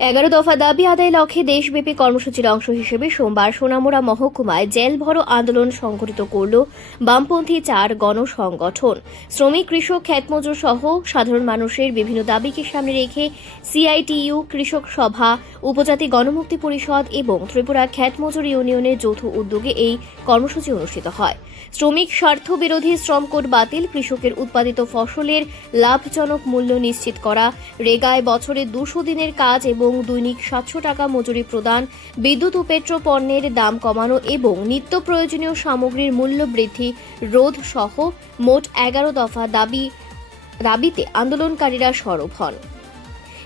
11 দফা দাবি আদায় লক্ষ্যে দেশব্যাপী কর্মসূচির অংশ হিসেবে সোমবার সোনামুড়া মহকুমায় জেল ভরো আন্দোলন সংগঠিত করল বামপন্থী 4 গণসংগঠন। শ্রমিক, কৃষক, ক্ষেতমজুর সহ সাধারণ মানুষের বিভিন্ন দাবিকে সামনে রেখে সিআইটিইউ, কৃষক সভা, উপজাতি গণমুক্তি পরিষদ এবং ত্রিপুরা ক্ষেতমজুর ইউনিয়নের যৌথ উদ্যোগে এই কর্মসূচি অনুষ্ঠিত হয়। শ্রমিক স্বার্থ বিরোধী শ্রম কোড বাতিল, কৃষকের উৎপাদিত ফসলের লাভজনক মূল্য নিশ্চিত করা, রেগায় বছরে 200 দিনের কাজ এবং দৈনিক 700 টাকা মজুরি প্রদান, বিদ্যুৎ ও পেট্রো পণ্যের দাম কমানো এবং নিত্য প্রয়োজনীয় সামগ্রীর মূল্য বৃদ্ধি রোধ সহ মোট 11 দফা দাবিতে আন্দোলনকারীরা সরব হন।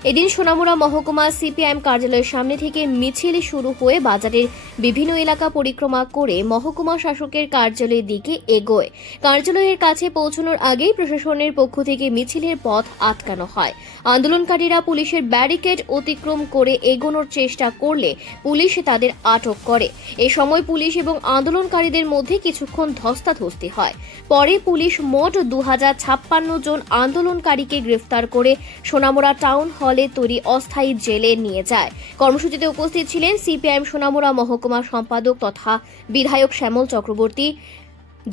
এদিন সোনামুড়া মহকুমা সিপিআইএম কার্যালয়ের সামনে থেকে মিছিল শুরু হয়ে বাজারের বিভিন্ন এলাকা পরিক্রমা করে মহকুমা শাসকের কার্যালয়ের দিকে এগোয়। কার্যালয়ের কাছে পৌঁছানোর আগেই প্রশাসনের পক্ষ থেকে মিছিলের পথ আটকানো হয়। আন্দোলনকারীরা পুলিশের ব্যারিকেড অতিক্রম করে এগোনোর চেষ্টা করলে পুলিশ তাদের আটক করে। এ সময় পুলিশ এবং আন্দোলনকারীদের মধ্যে কিছুক্ষণ ধস্তাধস্তি হয়। পরে পুলিশ মোট 2056 জন আন্দোলনকারীকে গ্রেফতার করে সোনামুড়া টাউন হলে তৈরি অস্থায়ী জেলে নিয়ে যায়। কর্মসূচিতে উপস্থিত ছিলেন সিপিআইএম সোনামুড়া মহকুমা সম্পাদক তথা বিধায়ক শ্যামল চক্রবর্তী,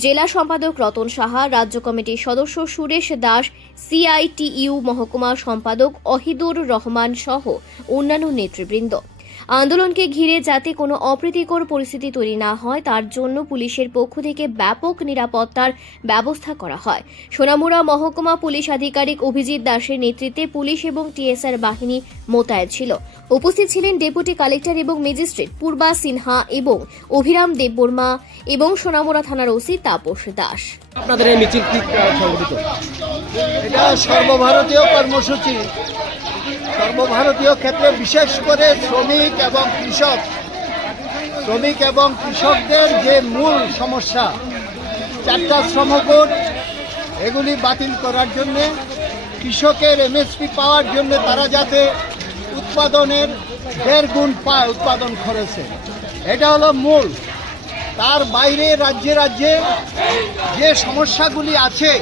জেলা সম্পাদক রতন সাহা, রাজ্য কমিটির সদস্য সুরেশ দাস, সিআইটিইউ মহকুমা সম্পাদক অহিদুর রহমান সহ অন্যান্য নেতৃবৃন্দ। আন্দোলনকে ঘিরে যাতে কোনো অপ্রীতিকর পরিস্থিতি তৈরি না হয় তার জন্য পুলিশের পক্ষ থেকে ব্যাপক নিরাপত্তার ব্যবস্থা করা হয়। সোনামুড়া মহকুমা পুলিশ আধিকারিক অভিজিৎ দাসের নেতৃত্বে পুলিশ এবং টিএসআর বাহিনী মোতায়েন ছিল। উপস্থিত ছিলেন ডেপুটি কালেক্টর এবং ম্যাজিস্ট্রেট পূর্বা সিনহা এবং অভিরাম দেববর্মা এবং সোনামুড়া থানার ওসি তাপস দাস। আপনাদের এই মিছিল কি সংগঠিত? এটা সর্বভারতীয় কর্মসূচি। সর্বভারতীয় ক্ষেত্রে বিশেষ করে শ্রমিক এবং কৃষকদের যে মূল সমস্যা 4টা শ্রমকোড এগুলি বাতিল করার জন্যে, কৃষকের এমএসপি পাওয়ার জন্য তারা যাতে উৎপাদনের 1.5 গুণ পায় উৎপাদন খরচে, এটা হলো মূল। তার বাইরে রাজ্যে রাজ্যে যে সমস্যাগুলি আছে,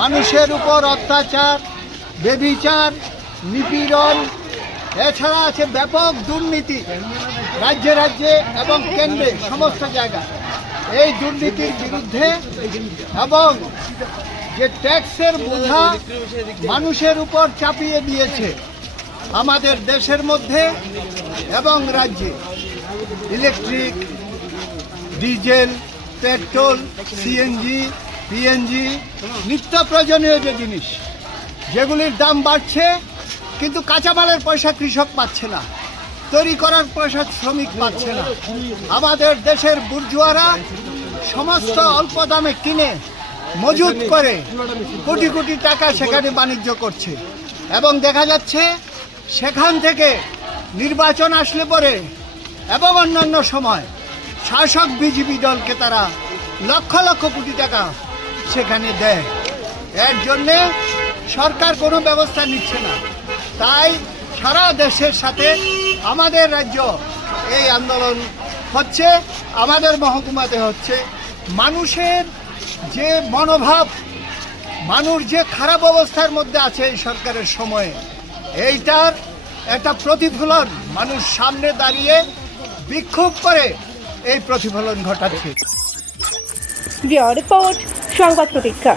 মানুষের উপর অত্যাচার, ব্যভিচার, নিপীড়ন, এছাড়া আছে ব্যাপক দুর্নীতি রাজ্যে রাজ্যে এবং কেন্দ্রে সমস্ত জায়গায়। এই দুর্নীতির বিরুদ্ধে এবং যে ট্যাক্সের বোঝা মানুষের উপর চাপিয়ে দিয়েছে আমাদের দেশের মধ্যে এবং রাজ্যে, electric, diesel, petrol, CNG, PNG, নিত্য প্রয়োজনীয় যে জিনিস যেগুলির দাম বাড়ছে, কিন্তু কাঁচামালের পয়সা কৃষক পাচ্ছে না, তৈরি করার পয়সা শ্রমিক পাচ্ছে না। আমাদের দেশের বুর্জুয়ারা সমস্ত অল্প দামে কিনে মজুত করে কোটি কোটি টাকা সেখানে বাণিজ্য করছে এবং দেখা যাচ্ছে সেখান থেকে নির্বাচন আসলে পরে এবং অন্যান্য সময় শাসক বিজেপি দলকে তারা লক্ষ লক্ষ কোটি টাকা সেখানে দেয়। এর জন্যে সরকার কোনো ব্যবস্থা নিচ্ছে না। তাই সারা দেশের সাথে আমাদের রাজ্য এই আন্দোলন হচ্ছে, আমাদের মহকুমাতে হচ্ছে। মানুষের যে মনোভাব, মানুষ যে খারাপ অবস্থার মধ্যে আছে এই সরকারের সময়ে, এইটার একটা প্রতিফলন মানুষ সামনে দাঁড়িয়ে বিক্ষোভ করে এই প্রতিফলন ঘটাচ্ছে। রিপোর্ট সংবাদ প্রতীক্ষা।